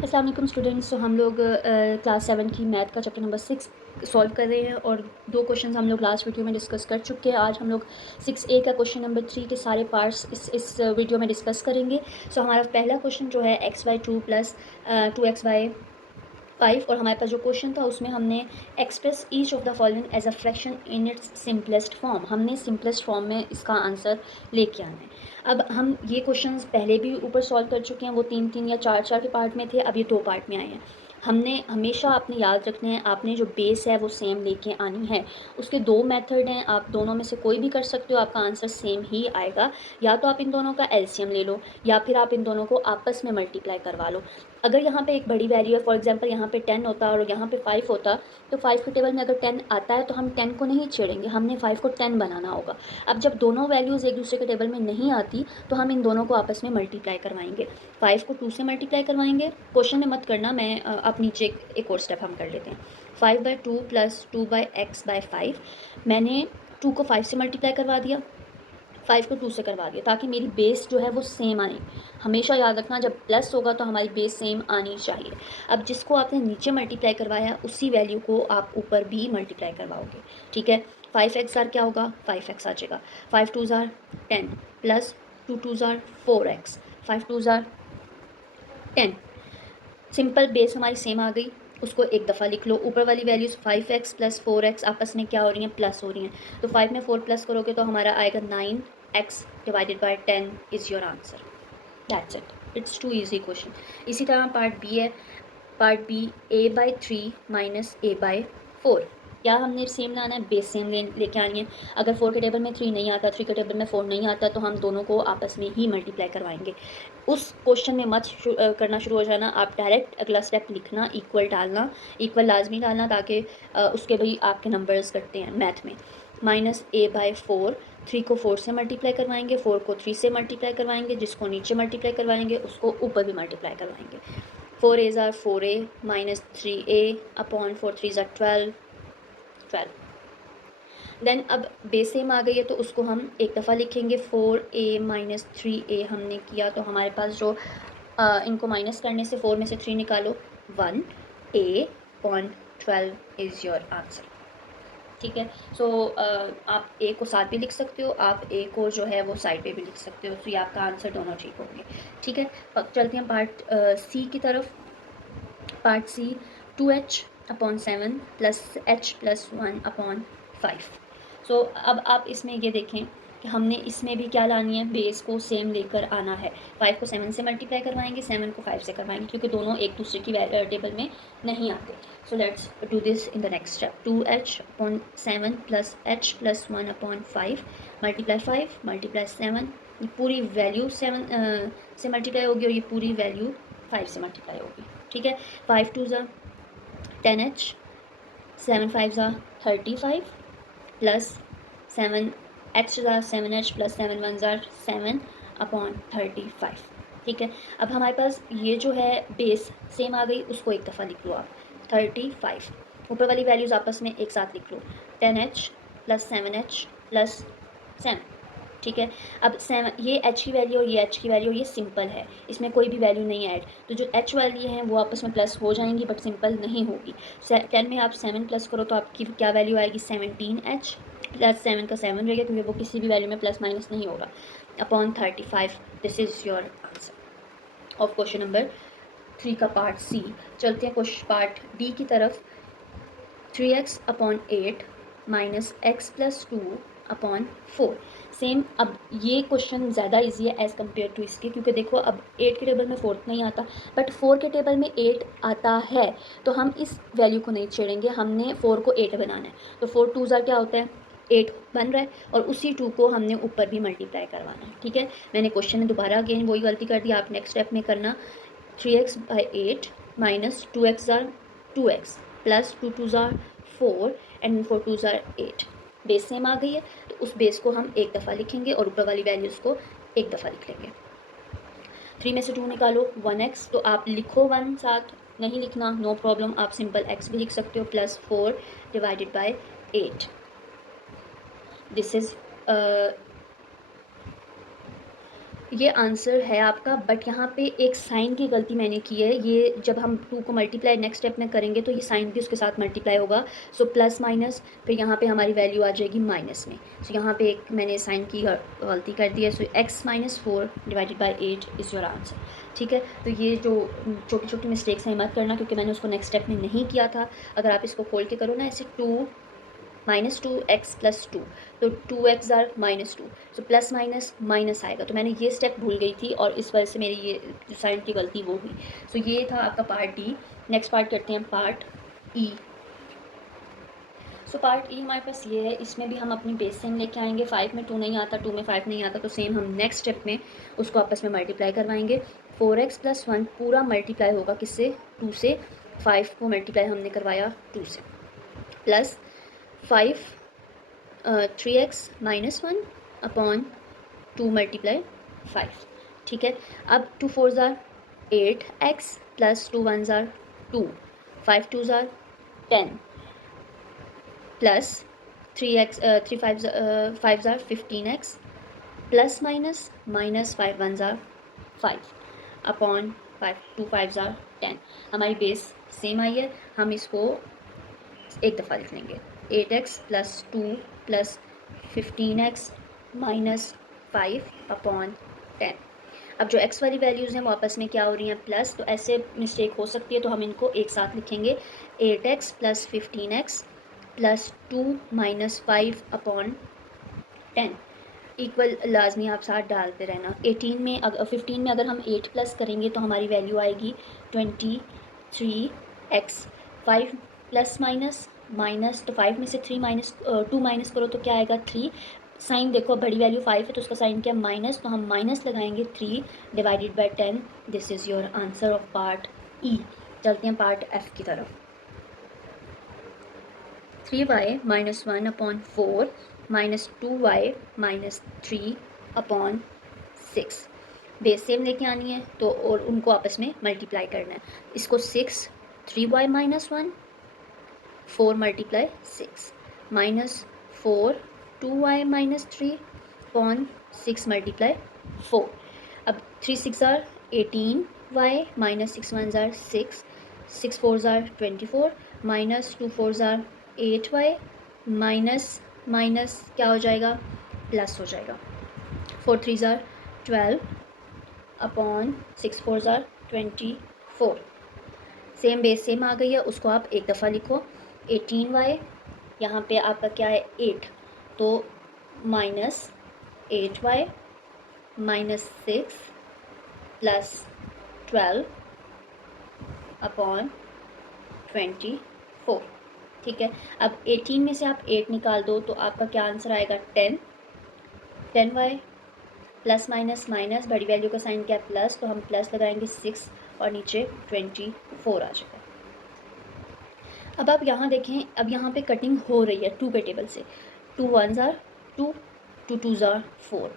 अस्सलाम वालेकुम स्टूडेंट्स। तो हम लोग क्लास 7 की मैथ का चैप्टर नंबर 6 सॉल्व कर रहे हैं और दो क्वेश्चंस हम लोग लास्ट वीडियो में डिस्कस कर चुके हैं। आज हम लोग 6A का क्वेश्चन नंबर 3 के सारे पार्ट्स इस वीडियो में डिस्कस करेंगे। सो हमारा पहला क्वेश्चन जो है x/2 प्लस 2x/5 और हमारे पास जो क्वेश्चन था उसमें हमने express each of the following as a fraction in its simplest form, हमने सिंपलेस्ट फॉर्म में इसका आंसर लेके आना है। अब हम ये क्वेश्चंस पहले भी ऊपर सॉल्व कर चुके हैं, वो 3-3 या 4-4 के पार्ट में थे, अब ये 2 पार्ट में आए हैं। हमने हमेशा आपने याद रखना है, आपने जो बेस है वो सेम लेके आनी है। उसके 2 मेथड हैं, आप दोनों में से कोई भी कर सकते हो, आपका आंसर सेम ही आएगा। या तो आप इन दोनों का एलसीएम ले लो या फिर आप इन दोनों को आपस में मल्टीप्लाई करवा लो। अगर यहाँ पे एक बड़ी वैल्यू है, फॉर एग्जांपल यहाँ पे 10 होता और यहाँ पे 5 होता, तो 5 के टेबल में अगर 10 आता है तो हम 10 को नहीं छेड़ेंगे, हमने 5 को 10 बनाना होगा। अब जब दोनों वैल्यूज़ एक दूसरे के टेबल में नहीं आती तो हम इन दोनों को आपस में मल्टीप्लाई करवाएंगे। 5 को 2 से मल्टीप्लाई करवाएंगे। क्वेश्चन में मत करना, मैं आप नीचे एक और स्टेप हम कर लेते हैं। 5/2 प्लस 2/x/5, मैंने 2 को 5 से मल्टीप्लाई करवा दिया, 5 को 2 से करवा दिया, ताकि मेरी बेस जो है वो सेम आए। हमेशा याद रखना, जब प्लस होगा तो हमारी बेस सेम आनी चाहिए। अब जिसको आपने नीचे मल्टीप्लाई करवाया उसी वैल्यू को आप ऊपर भी मल्टीप्लाई करवाओगे, ठीक है। 5x आर क्या होगा, 5x आ जाएगा। 5 2 are 10 plus 2 2 are 4x, 5 2 are 10। Simple base हमारी सेम आ गई, उसको एक दफ़ा लिख लो। ऊपर वाली वैल्यूज़ 5x प्लस 4x आपस में क्या हो रही हैं, प्लस हो रही हैं, तो 5 में 4 प्लस करोगे तो हमारा आएगा 9x divided by 10 is your answer. That's it, it's too easy question. इसी तरह पार्ट बी है। Part B a/3 minus a/4, या हमने सेम लाना है, बेस सेम लेके आनी है। अगर 4 के टेबल में 3 नहीं आता, 3 के टेबल में 4 नहीं आता, तो हम दोनों को आपस में ही मल्टीप्लाई करवाएंगे। उस क्वेश्चन में मत करना शुरू हो जाना, आप डायरेक्ट अगला स्टेप लिखना, इक्वल डालना, इक्वल लाजमी डालना, ताकि उसके भी आपके नंबर्स कटते हैं मैथ में। माइनस a/4, 3 को 4 से मल्टीप्लाई करवाएंगे, 4 को 3 से मल्टीप्लाई करवाएंगे, जिसको नीचे मल्टीप्लाई करवाएंगे उसको ऊपर भी मल्टीप्लाई करवाएंगे। 4 A's are 4a minus 3a upon 4 3's are 12। Then अब बेस सेम आ गई है तो उसको हम एक दफ़ा लिखेंगे। 4a माइनस 3a हमने किया तो हमारे पास जो इनको माइनस करने से 4 में से 3 निकालो, 1a upon 12 is your answer, ठीक है। सो आप ए को साथ भी लिख सकते हो, आप ए को जो है वो साइड पे भी लिख सकते हो, तो ये आपका आंसर दोनों ठीक होंगे, ठीक है। अब चलते हैं पार्ट सी की तरफ। Part C 2h upon 7 plus h plus 1 upon 5। So अब आप इसमें ये देखें कि हमने इसमें भी क्या लानी है, बेस को सेम लेकर आना है। 5 को 7 से मल्टीप्लाई करवाएंगे, 7 को 5 से करवाएंगे, क्योंकि दोनों एक दूसरे की टेबल में नहीं आते। So let's do this in the next step. 2h upon 7 plus h plus 1 upon 5 multiply 5 multiply 7, ये पूरी वैल्यू 7 से मल्टीप्लाई होगी और ये पूरी वैल्यू 5 से मल्टीप्लाई होगी, ठीक है। 5 2 ज़ा 10h, 7 5 ज़ा 35 प्लस 7h ज़ा 7h प्लस 7 1 ज़ा 7 अपॉन 35, ठीक है। अब हमारे पास ये जो है बेस सेम आ गई, उसको एक दफ़ा लिख लो आप, 35। ऊपर वाली वैल्यूज़ आपस में एक साथ लिख लो, 10h प्लस 7h प्लस 7, ठीक है। अब 7, ये h की वैल्यू और ये h की वैल्यू, ये सिंपल है, इसमें कोई भी वैल्यू नहीं ऐड, तो जो h वाली हैं वो आपस में प्लस हो जाएंगी बट सिंपल नहीं होगी। 10 में आप 7 प्लस करो तो आपकी क्या वैल्यू आएगी, 17h प्लस 7 का 7 रहेगा, क्योंकि वो किसी भी वैल्यू में प्लस माइनस नहीं होगा, upon 35। This is your answer of question number 3 का पार्ट सी। चलते हैं क्वेश्चन पार्ट डी की तरफ। 3x upon 8 minus x plus 2 upon 4। Same, अब ये क्वेश्चन ज़्यादा इजी है एज़ कम्पेयर टू इसके, क्योंकि देखो अब 8 के टेबल में 4 नहीं आता, बट 4 के टेबल में 8 आता है, तो हम इस वैल्यू को नहीं छेड़ेंगे, हमने 4 को 8 बनाना है। तो 4 2 ज़ा क्या होता है, 8 बन रहा है, और उसी 2 को हमने ऊपर भी मल्टीप्लाई करवाना है, ठीक है। मैंने क्वेश्चन में दोबारा अगेन वही गलती कर दी, आप नेक्स्ट स्टेप में करना। 3x बाई 8 माइनस 2x ज़ा 2x प्लस 2 2 ज़ा 4 एंड 4 2 ज़ा 8। बेस सेम आ गई है तो उस बेस को हम एक दफ़ा लिखेंगे और ऊपर वाली वैल्यूज़ को एक दफ़ा लिख लेंगे। 3 में से 2 निकालो, 1x, तो आप लिखो 1 साथ, नहीं लिखना नो प्रॉब्लम, आप सिंपल x भी लिख सकते हो, plus 4 divided by 8। This is ये आंसर है आपका, बट यहाँ पे एक साइन की गलती मैंने की है। ये जब हम 2 को मल्टीप्लाई नेक्स्ट स्टेप में करेंगे तो ये साइन भी उसके साथ मल्टीप्लाई होगा। सो प्लस माइनस, फिर यहाँ पे हमारी वैल्यू आ जाएगी माइनस में। सो यहाँ पे एक मैंने साइन की गलती कर दी है। सो x minus 4 divided by 8 is your answer. ठीक है, तो ये जो छोटी छोटी मिस्टेक्स हैं मत करना, क्योंकि मैंने उसको नेक्स्ट स्टेप में नहीं किया था। अगर आप इसको खोल के करो ना ऐसे, 2 माइनस 2x प्लस 2, तो 2x ज़ार minus 2, so plus minus minus आएगा। तो मैंने ये स्टेप भूल गई थी और इस वजह से मेरी ये जो साइन की गलती वो हुई। सो ये था आपका पार्ट डी। नेक्स्ट पार्ट करते हैं पार्ट ई। सो पार्ट ई हमारे पास ये है, इसमें भी हम अपनी बेस सेम लेके आएंगे। 5 में 2 नहीं आता, 2 में 5 नहीं आता, तो सेम हम नेक्स्ट स्टेप में उसको आपस में मल्टीप्लाई करवाएंगे। 4x प्लस 1 पूरा मल्टीप्लाई होगा किससे, 2 से। 5 को मल्टीप्लाई हमने करवाया 2 से, plus 5 3x minus 1 upon 2 multiply 5। ठीक है, अब 2 4 ज़ार 8x प्लस 2 1 ज़ार 2, 5 2 ज़ार 10, प्लस 3x 3 5 5 ज़ार 15x, प्लस माइनस माइनस 5 1 ज़ार 5 अपॉन 5 2 5 ज़ार 10। हमारी बेस सेम आई है, हम इसको एक दफ़ा लिख लेंगे। 8x plus 2 plus 15x minus 5 upon 10। अब जो x वाली वैल्यूज़ हैं वो आपस में क्या हो रही हैं, प्लस, तो ऐसे मिस्टेक हो सकती है, तो हम इनको एक साथ लिखेंगे। 8x plus 15x plus 2 minus 5 upon 10 equal लाजमी आप साथ डालते रहना। 18 में 15 में अगर हम 8 प्लस करेंगे तो हमारी वैल्यू आएगी 23x। 5 प्लस माइनस माइनस, तो 5 में से 3 माइनस 2 माइनस करो तो क्या आएगा 3। साइन देखो, बड़ी वैल्यू 5 है तो उसका साइन क्या माइनस, तो हम माइनस लगाएंगे 3 divided by 10। This is your answer of part E. चलते हैं पार्ट एफ की तरफ। 3y minus 1 upon 4 minus 2y minus 3 upon 6। Base same लेके आनी है तो और उनको आपस में मल्टीप्लाई करना है। इसको 6 3y minus 1 4 multiply 6 minus 4 2y minus 3 upon 6 multiply 4। अब 3 6 ज़ार 18y माइनस 6 1 ज़ार 6 6 4 ज़ार 24 माइनस 2 4 ज़ार 8y माइनस माइनस क्या हो जाएगा, प्लस हो जाएगा। 4 3 ज़ार 12 अपॉन 6 4 ज़ार 24। सेम बेस सेम आ गई है, उसको आप एक दफ़ा लिखो। 18y यहाँ पे आपका क्या है 8, तो minus 8y minus 6 plus 12 upon 24। ठीक है, अब 18 में से आप 8 निकाल दो तो आपका क्या आंसर आएगा 10। 10y प्लस माइनस माइनस, बड़ी वैल्यू का साइन क्या है प्लस, तो हम प्लस लगाएंगे 6 और नीचे 24 आ जाएगा। अब आप यहाँ देखें, अब यहाँ पे कटिंग हो रही है 2 के टेबल से। 2 1 ज़ार 2, 2 2 ज़ार 4,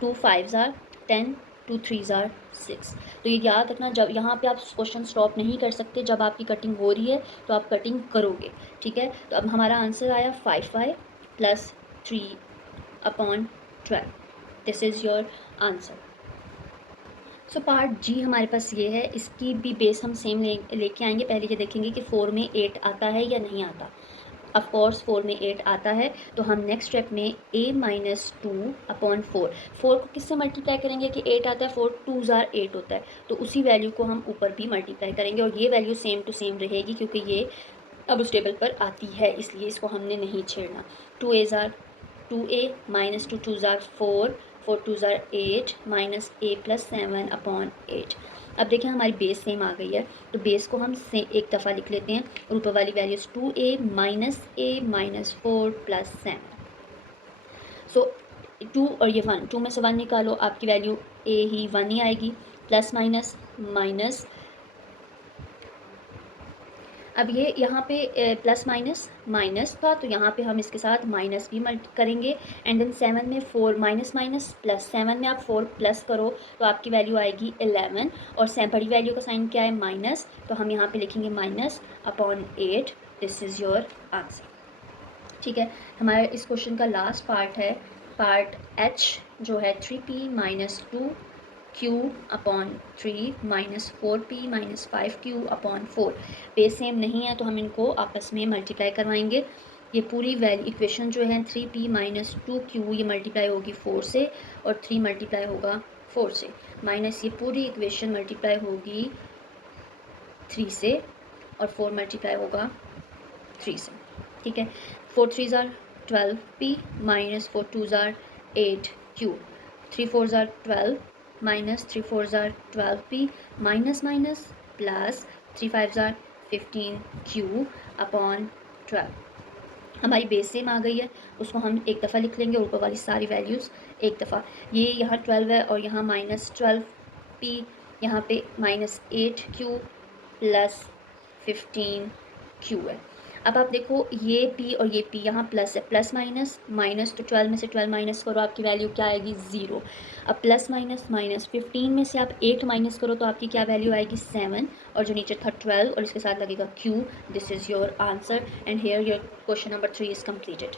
2 5 ज़ार 10, 2 3 ज़ार 6। तो ये याद रखना, जब यहाँ पे आप क्वेश्चन स्टॉप नहीं कर सकते, जब आपकी कटिंग हो रही है तो आप कटिंग करोगे। ठीक है, तो अब हमारा आंसर आया 5y plus 3 upon 12। This is your answer. So part G हमारे पास ये है, इसकी भी बेस हम सेम लेके आएंगे। पहले ये देखेंगे कि 4 में 8 आता है या नहीं आता। ऑफ कोर्स 4 में 8 आता है, तो हम नेक्स्ट स्टेप में a माइनस 2 अपॉन 4 को किससे मल्टीप्लाई करेंगे कि 8 आता है, 4 2 ज़ार 8 होता है, तो उसी वैल्यू को हम ऊपर भी मल्टीप्लाई करेंगे और ये वैल्यू सेम टू सेम रहेगी, क्योंकि ये अब उस टेबल पर आती है, इसलिए इसको हमने नहीं छेड़ना। 2a ज़ार 2a माइनस 2 2 ज़ार 4 4 2 ज़ार 8 माइनस a प्लस 7 अपॉन 8। अब देखें हमारी बेस सेम आ गई है, तो बेस को हम से एक दफ़ा लिख लेते हैं और ऊपर वाली वैल्यूज़ 2a माइनस 4 प्लस 7। सो 2 और ये 1, 2 में से 1 निकालो, आपकी वैल्यू a ही 1 ही आएगी। प्लस माइनस माइनस, अब ये यहाँ पे प्लस माइनस माइनस था, तो यहाँ पे हम इसके साथ माइनस भी करेंगे। एंड देन 7 में 4 माइनस माइनस प्लस, 7 में आप 4 प्लस करो तो आपकी वैल्यू आएगी 11, और बड़ी वैल्यू का साइन क्या है माइनस, तो हम यहाँ पे लिखेंगे minus upon 8। This is your answer. ठीक है, हमारे इस क्वेश्चन का लास्ट पार्ट है पार्ट एच, जो है 3p minus 2 Q upon 3 minus 4p minus 5q upon 4। Base same नहीं है तो हम इनको आपस में मल्टीप्लाई करवाएंगे। ये पूरी वैल्यू इक्वेशन जो है 3p माइनस 2q ये मल्टीप्लाई होगी 4 से और 3 मल्टीप्लाई होगा 4 से, माइनस ये पूरी इक्वेशन मल्टीप्लाई होगी 3 से और 4 मल्टीप्लाई होगा 3 से। ठीक है, 4 3 ज़ार 12p माइनस 4 2 ज़ार 8q, 3 4 ज़ार 12 माइनस 3 4 ज़ार 12p माइनस माइनस प्लस 3 5 ज़ार 15q अपॉन 12। हमारी बेस सेम आ गई है, उसको हम एक दफ़ा लिख लेंगे और ऊपर वाली सारी वैल्यूज़ एक दफ़ा। ये यहाँ 12 है और यहाँ माइनस 12p, यहाँ पे माइनस 8q प्लस 15q है। अब आप देखो ये p और ये p यहाँ प्लस है, प्लस माइनस माइनस, तो 12 में से 12 माइनस करो आपकी वैल्यू क्या आएगी 0। अब प्लस माइनस माइनस 15 में से आप 8 माइनस करो तो आपकी क्या वैल्यू आएगी 7, और जो नीचे था 12 और इसके साथ लगेगा q। This is your answer and here your question number 3 is completed.